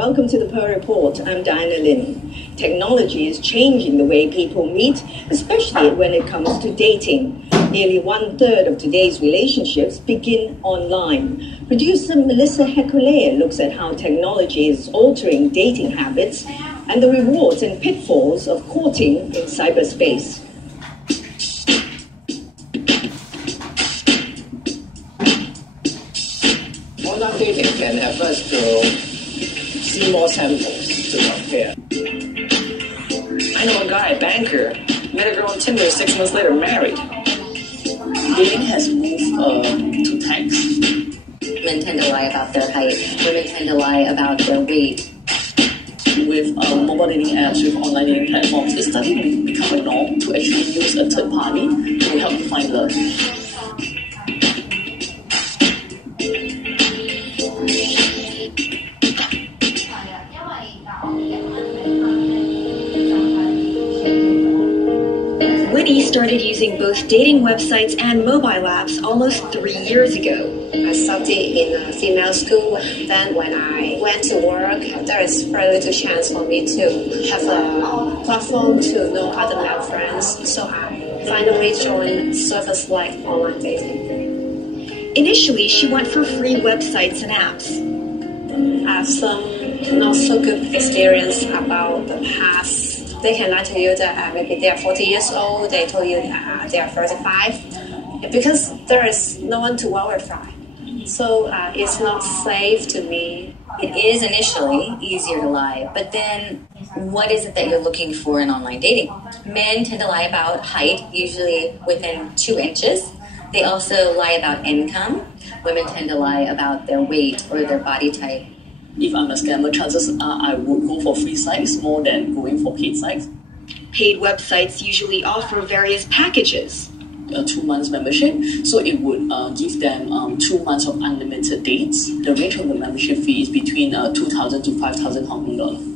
welcome to the Pearl Report. I'm Diana Lin. Technology is changing the way people meet, especially when it comes to dating. Nearly 1/3 of today's relationships begin online. Producer Melissa Hekulea looks at how technology is altering dating habits and the rewards and pitfalls of courting in cyberspace. Online dating can help us to see more samples to compare. I know a guy, a banker, met a girl on Tinder, 6 months later, married. Dating has moved to text. Men tend to lie about their height. Women tend to lie about their weight. With mobile dating apps, with online dating platforms, it's starting to become a norm to actually use a third party to help you find love. Winnie started using both dating websites and mobile apps almost 3 years ago. I studied in a female school. Then when I went to work, there is very little chance for me to have a platform to know other male friends. So I finally joined service like online dating. Initially, she went for free websites and apps. I have some not so good experience about the past. They can lie to you that maybe they are 40 years old, they told you they are 35, because there is no one to verify. So it's not safe to me. It is initially easier to lie, but then what is it that you're looking for in online dating? Men tend to lie about height, usually within 2 inches. They also lie about income. Women tend to lie about their weight or their body type. If I'm a scammer, chances are I would go for free sites more than going for paid sites. Paid websites usually offer various packages. A 2 months membership, so it would give them 2 months of unlimited dates. The range of the membership fee is between 2,000 to 5,000 Hong Kong dollars.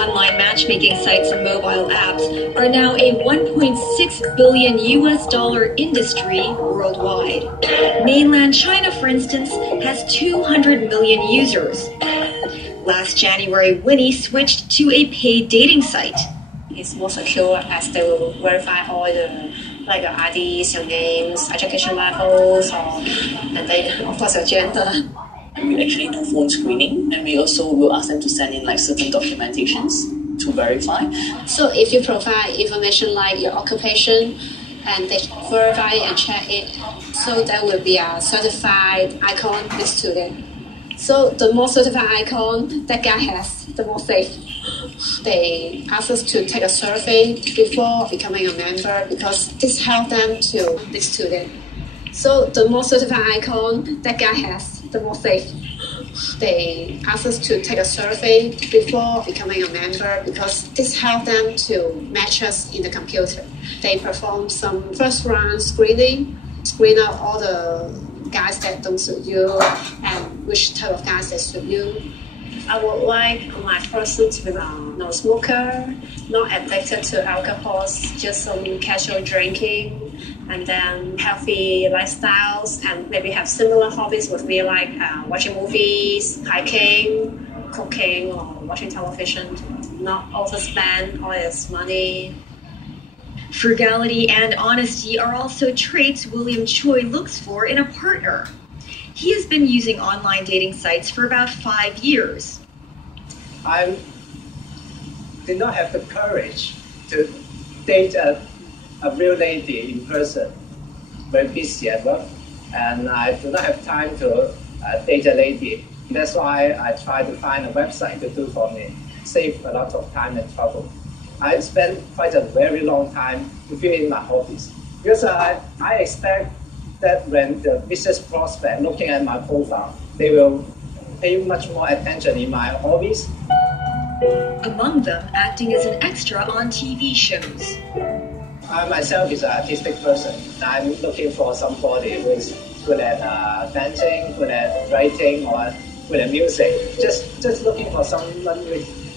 Online matchmaking sites and mobile apps are now a $1.6 billion industry worldwide. Mainland China, for instance, has 200 million users. Last January, Winnie switched to a paid dating site. It's more secure as they will verify all the like your IDs, your names, education levels, and then of course your gender. We actually do phone screening, and we also will ask them to send in like certain documentations to verify. So if you provide information like your occupation, and they verify and check it, so there will be a certified icon next to them. So the more certified icon that guy has, the more safe. They ask us to take a survey before becoming a member because this helps them to next to them. So the more certified icon that guy has, the more safe. They ask us to take a survey before becoming a member because this helps them to match us in the computer. They perform some first round screening, screen out all the guys that don't suit you and which type of guys that suit you. I would like my person to be no smoker, not addicted to alcohol, just some casual drinking, and then healthy lifestyles, and maybe have similar hobbies with me, like watching movies, hiking, cooking, or watching television. Not overspend all its money. Frugality and honesty are also traits William Choi looks for in a partner. He has been using online dating sites for about 5 years. I did not have the courage to date a real lady in person. Very busy at work, and I do not have time to date a lady. That's why I try to find a website to do for me, save a lot of time and trouble. I spent quite a very long time to fill in my hobbies because I expect that when the business prospect looking at my profile, they will pay much more attention in my hobbies. Among them, acting as an extra on TV shows. I myself is an artistic person. I'm looking for somebody who is good at dancing, good at writing, or good at music. Just looking for someone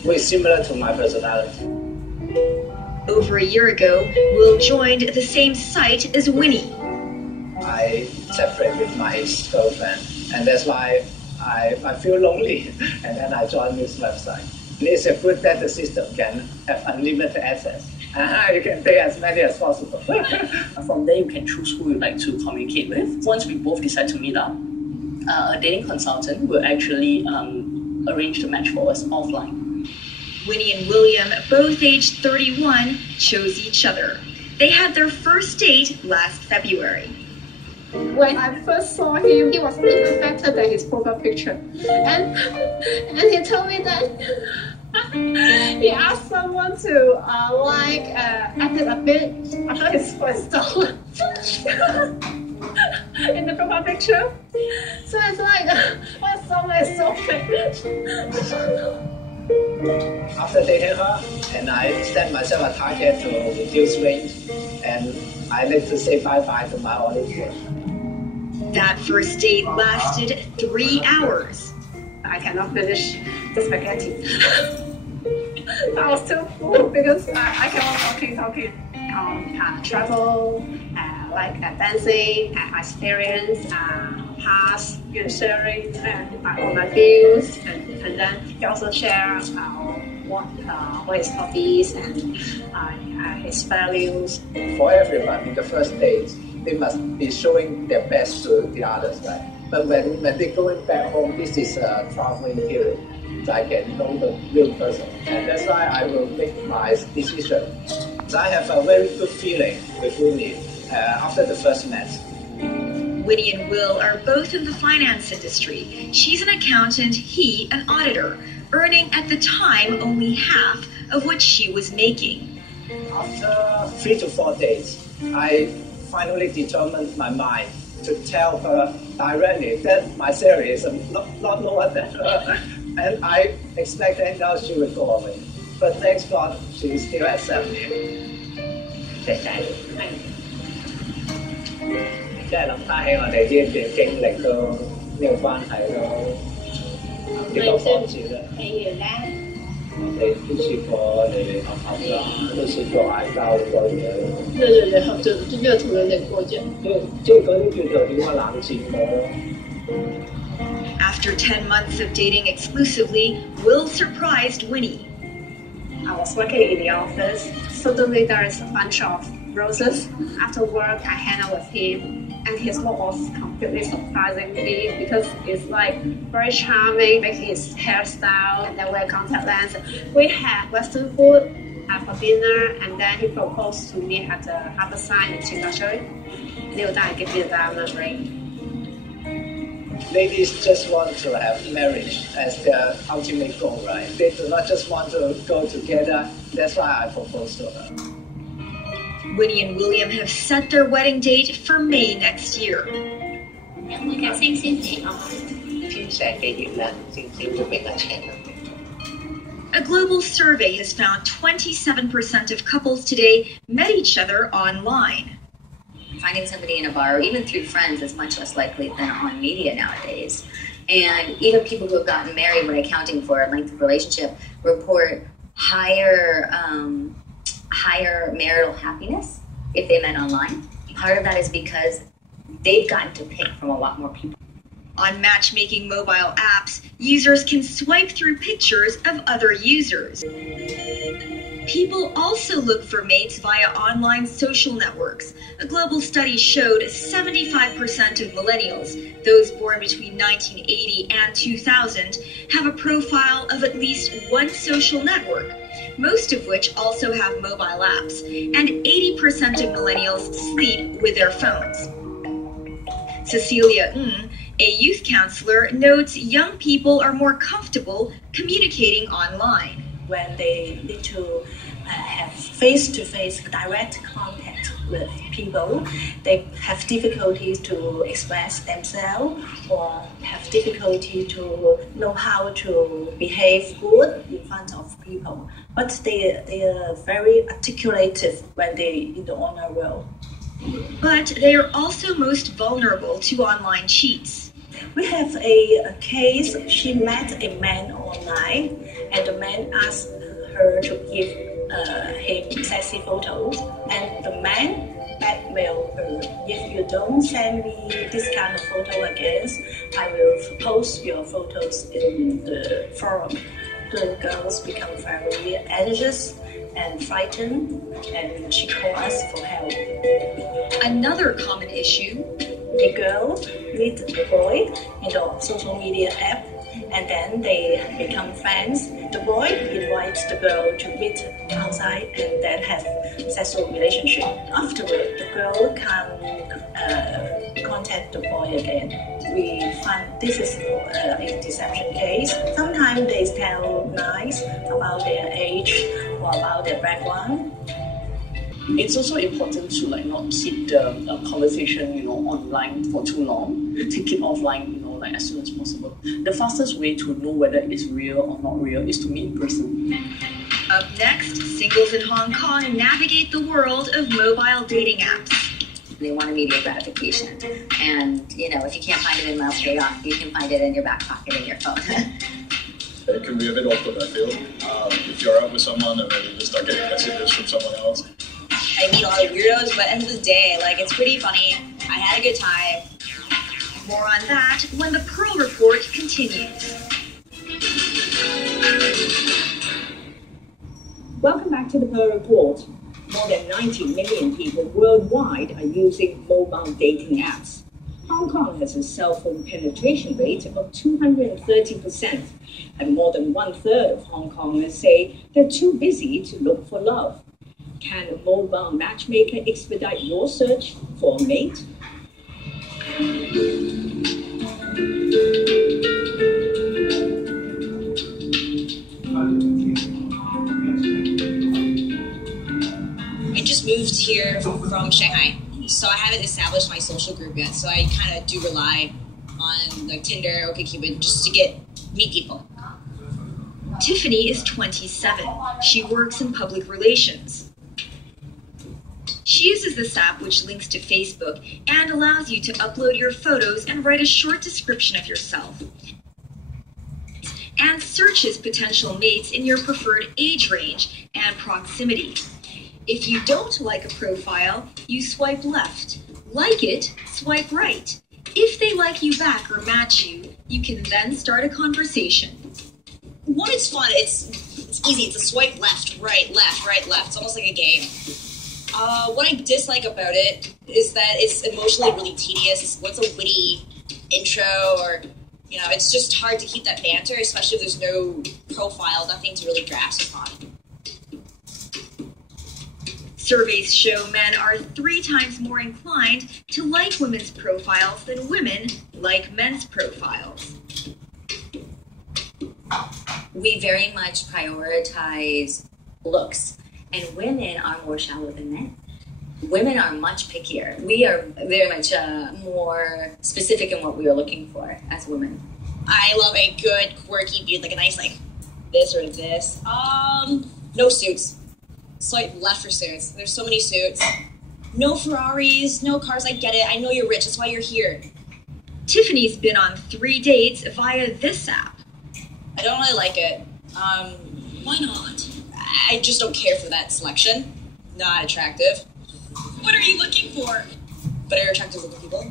who is similar to my personality. Over a year ago, Will joined the same site as Winnie. I separate with my ex-girlfriend, and that's why I feel lonely, and then I joined this website. It's a good that the system can have unlimited access. You can take as many as possible. From there, you can choose who you'd like to communicate with. Once we both decide to meet up, a dating consultant will actually arrange the match for us offline. Winnie and William, both aged 31, chose each other. They had their first date last February. When I first saw him, he was even better than his profile picture. And he told me that he asked someone to edit a bit after his first stolen in the profile picture. So it's like, oh, someone is so fake. After dating her, and I set myself a target to reduce weight, and I need to say bye-bye to my olive oil. That first date lasted 3 hours. I cannot finish the spaghetti. I was too full because I kept on talking on travel, dancing, experience, past, sharing all my views, and then he also shared what his hobbies and his values. For everyone in the first date, they must be showing their best to the others, right? But when they're going back home, this is a traveling period. So I can know the real person. And that's why I will make my decision. So I have a very good feeling with Winnie after the first match. Winnie and Will are both in the finance industry. She's an accountant, he an auditor, earning at the time only half of what she was making. After 3 to 4 days, I finally determined my mind to tell her directly that my salary is a lot lower than her. And I expected that she would go away. But thanks God, she still accepts me. 即係諗翻起我哋呢一段經歷都呢個關係都幾多波折啦。譬如咧，我哋都試過嚟嚟合合啦，都試過嗌交好多嘢。嚟嚟合就都沒有同人嚟過啫。即係嗰啲叫做點講冷戰過咯。After 10 months of dating exclusively, Will surprised Winnie. I was working in the office. Suddenly there is a bunch of roses. After work, I hang out with him. And his work was completely surprising me because it's like very charming, making his hairstyle and then wear contact lenses. We had Western food for dinner and then he proposed to me at the other side in Singapore. I give you a diamond ring. Ladies just want to have marriage as their ultimate goal, right? They do not just want to go together. That's why I proposed to her. Winnie and William have set their wedding date for May next year. A global survey has found 27% of couples today met each other online. Finding somebody in a bar or even through friends is much less likely than on media nowadays. And even people who have gotten married when accounting for a length of relationship report higher marital happiness if they met online. Part of that is because they've gotten to pick from a lot more people. On matchmaking mobile apps, users can swipe through pictures of other users. People also look for mates via online social networks. A global study showed 75% of millennials, those born between 1980 and 2000, have a profile of at least one social network, most of which also have mobile apps, and 80% of millennials sleep with their phones. Cecilia Ng, a youth counselor, notes young people are more comfortable communicating online. When they need to have face-to-face direct contact with people, they have difficulty to express themselves or have difficulty to know how to behave good in front of people. But they are very articulative when they in the online world. But they are also most vulnerable to online cheats. We have a case. She met a man online, and the man asked her to give him sexy photos, and the man blackmail her. If you don't send me this kind of photo again, I will post your photos in the forum. The girls become very anxious and frightened, and she called us for help. Another common issue: the girl meet the boy in the social media app, and then they become friends. The boy invites the girl to meet outside and then have sexual relationship. Afterward, the girl can contact the boy again. We find this is a deception case. Sometimes they tell lies about their age or about their background. It's also important to not keep the conversation, online for too long. Take it offline, as soon as possible. The fastest way to know whether it's real or not real is to meet in person. Up next, singles in Hong Kong navigate the world of mobile dating apps. They want immediate gratification. And, if you can't find it in miles payoff, you can find it in your back pocket in your phone. It can be a bit awkward, I feel. If you're out with someone and then you just start getting messages from someone else. I meet a lot of weirdos, but at the end of the day, it's pretty funny. I had a good time. More on that when the Pearl Report continues. Welcome back to the Pearl Report. More than 90 million people worldwide are using mobile dating apps. Hong Kong has a cell phone penetration rate of 230%, and more than one-third of Hong Kongers say they're too busy to look for love. Can a mobile matchmaker expedite your search for a mate? I just moved here from Shanghai, so I haven't established my social group yet. So I kind of do rely on Tinder, OkCupid, just to meet people. Tiffany is 27. She works in public relations. She uses this app, which links to Facebook and allows you to upload your photos and write a short description of yourself, and searches potential mates in your preferred age range and proximity. If you don't like a profile, you swipe left. Like it, swipe right. If they like you back or match you, you can then start a conversation. One, it's fun. It's easy. It's a swipe left, right, left. It's almost like a game. What I dislike about it is that it's emotionally really tedious. What's a witty intro, or it's just hard to keep that banter, especially if there's no profile, nothing to really grasp upon. Surveys show men are 3 times more inclined to like women's profiles than women like men's profiles. We very much prioritize looks, and women are more shallow than men. Women are much pickier. We are very much more specific in what we are looking for as women. I love a good, quirky beard, a nice, this or this. No suits. Swipe left for suits. There's so many suits. No Ferraris, no cars. I get it. I know you're rich. That's why you're here. Tiffany's been on 3 dates via this app. I don't really like it. Why not? I just don't care for that selection. Not attractive. What are you looking for? Better attractive looking people.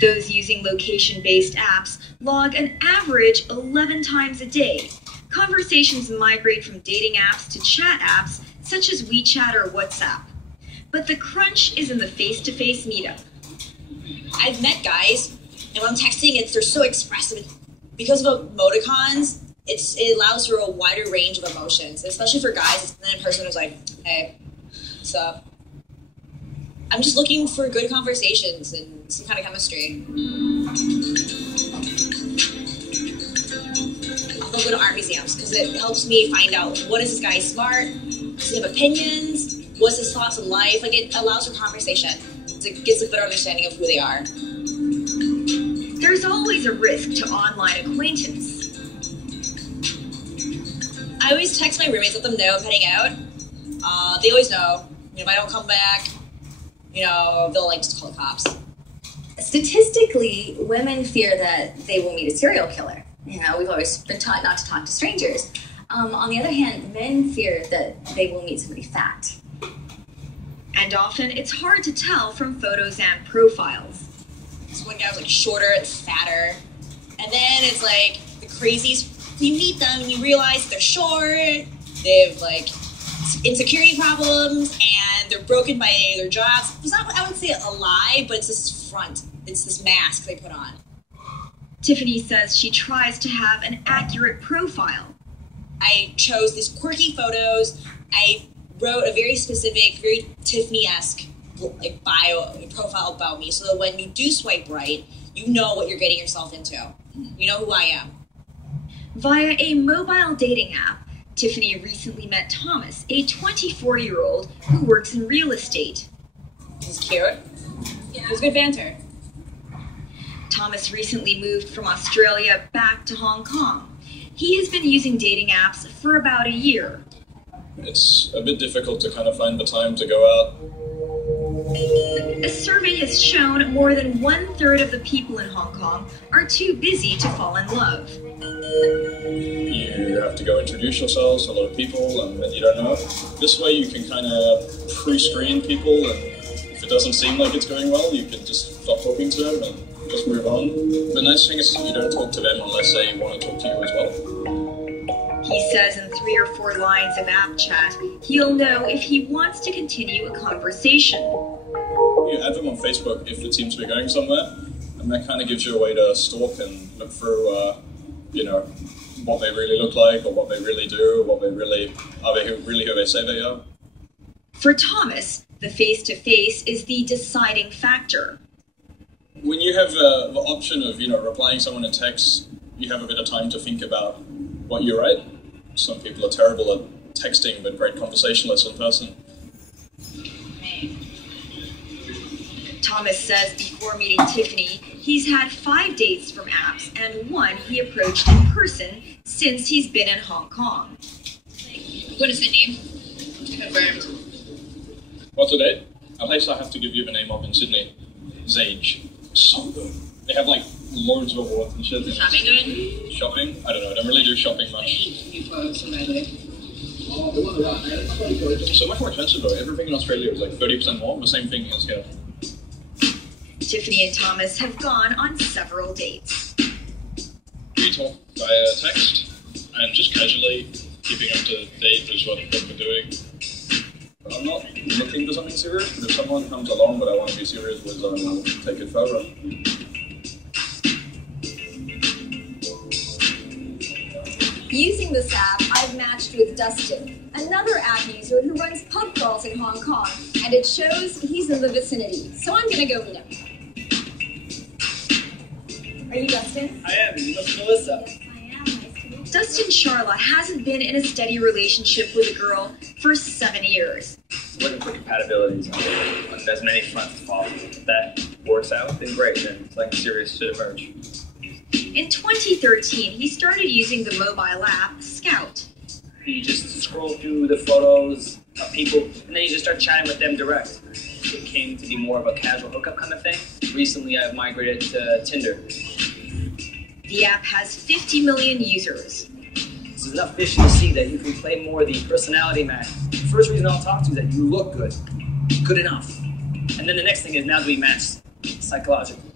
Those using location-based apps log an average 11 times a day. Conversations migrate from dating apps to chat apps such as WeChat or WhatsApp. But the crunch is in the face-to-face meetup. I've met guys, and when I'm texting, they're so expressive. Because of emoticons, it allows for a wider range of emotions, especially for guys. And then in person, it's like, hey, what's up? I'm just looking for good conversations and some kind of chemistry. I'll go to art museums because it helps me find out, what is this guy smart? Does he have opinions? What's his thoughts on life? It allows for conversation. It gets a better understanding of who they are. There's always a risk to online acquaintance. I always text my roommates, let them know I'm heading out. They always know. If I don't come back, they'll just call the cops. Statistically, women fear that they will meet a serial killer. We've always been taught not to talk to strangers. On the other hand, men fear that they will meet somebody fat. And often it's hard to tell from photos and profiles. This one guy was like shorter and fatter. And then it's like the crazies, you meet them and you realize they're short, they have like insecurity problems, and they're broken by their jobs. It's not, I would say, a lie, but it's this front. It's this mask they put on. Tiffany says she tries to have an accurate profile. I chose these quirky photos. I wrote a very specific, very Tiffany-esque like bio profile about me, so that when you do swipe right, you know what you're getting yourself into. You know who I am. Via a mobile dating app, Tiffany recently met Thomas, a 24-year-old who works in real estate. He's cute. Yeah. There's good banter. Thomas recently moved from Australia back to Hong Kong. He has been using dating apps for about a year. It's a bit difficult to kind of find the time to go out. A survey has shown more than 1/3 of the people in Hong Kong are too busy to fall in love. You have to go introduce yourselves to a lot of people and then you don't know. This way you can kind of pre-screen people, and if it doesn't seem like it's going well, you can just stop talking to them and just move on. The nice thing is you don't talk to them unless they want to talk to you as well. He says in 3 or 4 lines of app chat, he'll know if he wants to continue a conversation. You add them on Facebook if it seems to be going somewhere, and that kind of gives you a way to stalk and look through, what they really look like, or what they really do, or what they really are, they really who they say they are. For Thomas, the face-to-face is the deciding factor. When you have the option of, replying someone in text, you have a bit of time to think about what you write. Some people are terrible at texting, but great conversationalists in person. Thomas says before meeting Tiffany, he's had 5 dates from apps and 1 he approached in person since he's been in Hong Kong. What is the name? Confirmed. What's the date? A place I have to give you the name of in Sydney. Zage. So good. They have like loads of awards and shit. Shopping good? Shopping? I don't know. I don't really do shopping much. New photos from that way. So much more expensive though. Everything in Australia is like 30% more. The same thing as here. Tiffany and Thomas have gone on several dates. We talk via text and just casually keeping up to date is what we're doing. I'm not looking for something serious, but if someone comes along that I want to be serious with, I'll take it further. Using this app, I've matched with Dustin, another app user who runs pub crawls in Hong Kong, and it shows he's in the vicinity, so I'm gonna go meet him. Are you Dustin? I am. You must Melissa. Yes, I am. Nice to meet you. Dustin Charla hasn't been in a steady relationship with a girl for 7 years. Looking for compatibility on as many fronts as possible. If that works out, then great, then something serious should emerge. In 2013, he started using the mobile app Scout. You just scroll through the photos of people, and then you just start chatting with them direct. It came to be more of a casual hookup kind of thing. Recently, I've migrated to Tinder. The app has 50 million users. This is enough fish to see that you can play more the personality match. The first reason I'll talk to you is that you look good. Good enough. And then the next thing is now do we match psychologically.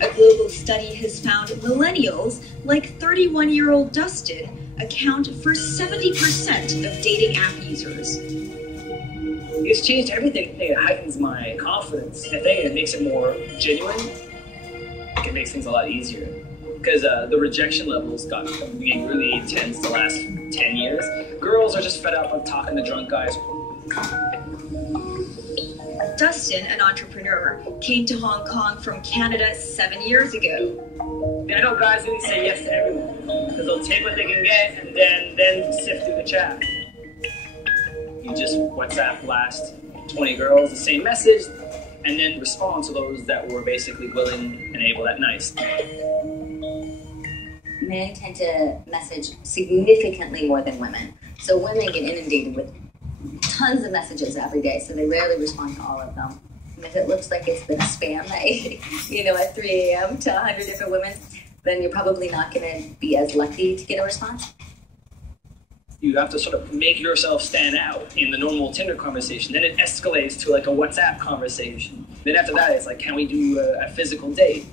A global study has found millennials, like 31-year-old Dustin, account for 70% of dating app users. It's changed everything. I think it heightens my confidence. I think it makes it more genuine. It makes things a lot easier. Because the rejection levels got really intense the last 10 years. Girls are just fed up of talking to drunk guys. Dustin, an entrepreneur, came to Hong Kong from Canada 7 years ago. I know guys really say yes to everyone. Because they'll take what they can get and then sift through the chat. You just WhatsApp blast 20 girls the same message, and then respond to those that were basically willing and able that night. Men tend to message significantly more than women. So women get inundated with tons of messages every day, so they rarely respond to all of them. And if it looks like it's been spam at 3 a.m. to 100 different women, then you're probably not going to be as lucky to get a response. You have to sort of make yourself stand out in the normal Tinder conversation. Then it escalates to like a WhatsApp conversation. Then after that, it's like, can we do a physical date?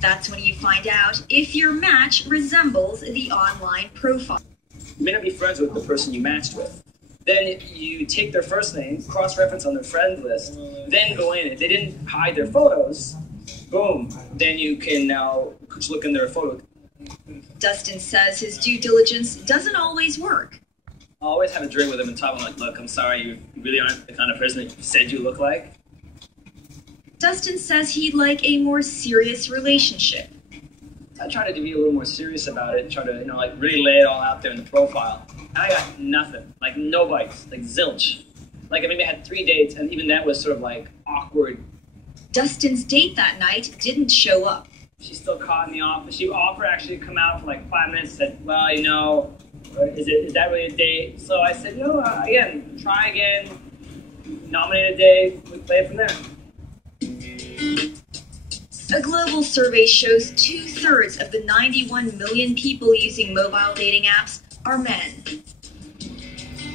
That's when you find out if your match resembles the online profile. You may not be friends with the person you matched with. Then you take their first name, cross-reference on their friend list, then go in. If they didn't hide their photos, boom, then you can now just look in their photo. Dustin says his due diligence doesn't always work. I always have a drink with him and tell him, like, look, I'm sorry, you really aren't the kind of person that you said you look like. Dustin says he'd like a more serious relationship. I try to be a little more serious about it, try to, like really lay it all out there in the profile. And I got nothing, like no bites, like zilch. Like I maybe had 3 dates, and even that was sort of like awkward. Dustin's date that night didn't show up. She's still caught in the office. She offered actually to come out for like 5 minutes, said, well, is that really a date? So I said, no, again, try again, nominate a day, we play it from there. A global survey shows 2/3 of the 91 million people using mobile dating apps are men.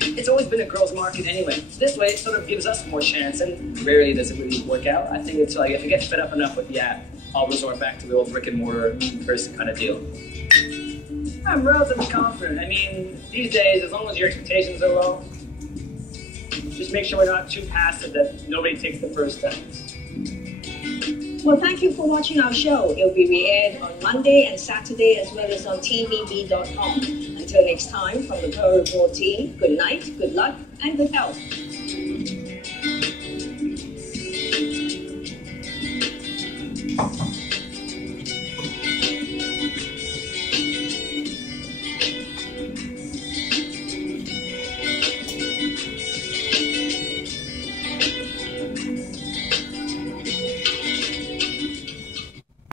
It's always been a girl's market anyway. This way, it sort of gives us more chance, and rarely does it really work out. I think it's like if I get fed up enough with the app, I'll resort back to the old brick and mortar in-person kind of deal. I'm relatively confident. I mean, these days, as long as your expectations are low, just make sure we're not too passive that nobody takes the first steps. Well, thank you for watching our show. It will be re-aired on Monday and Saturday as well as on tvb.com. Until next time, from the Pearl Report team, good night, good luck, and good health.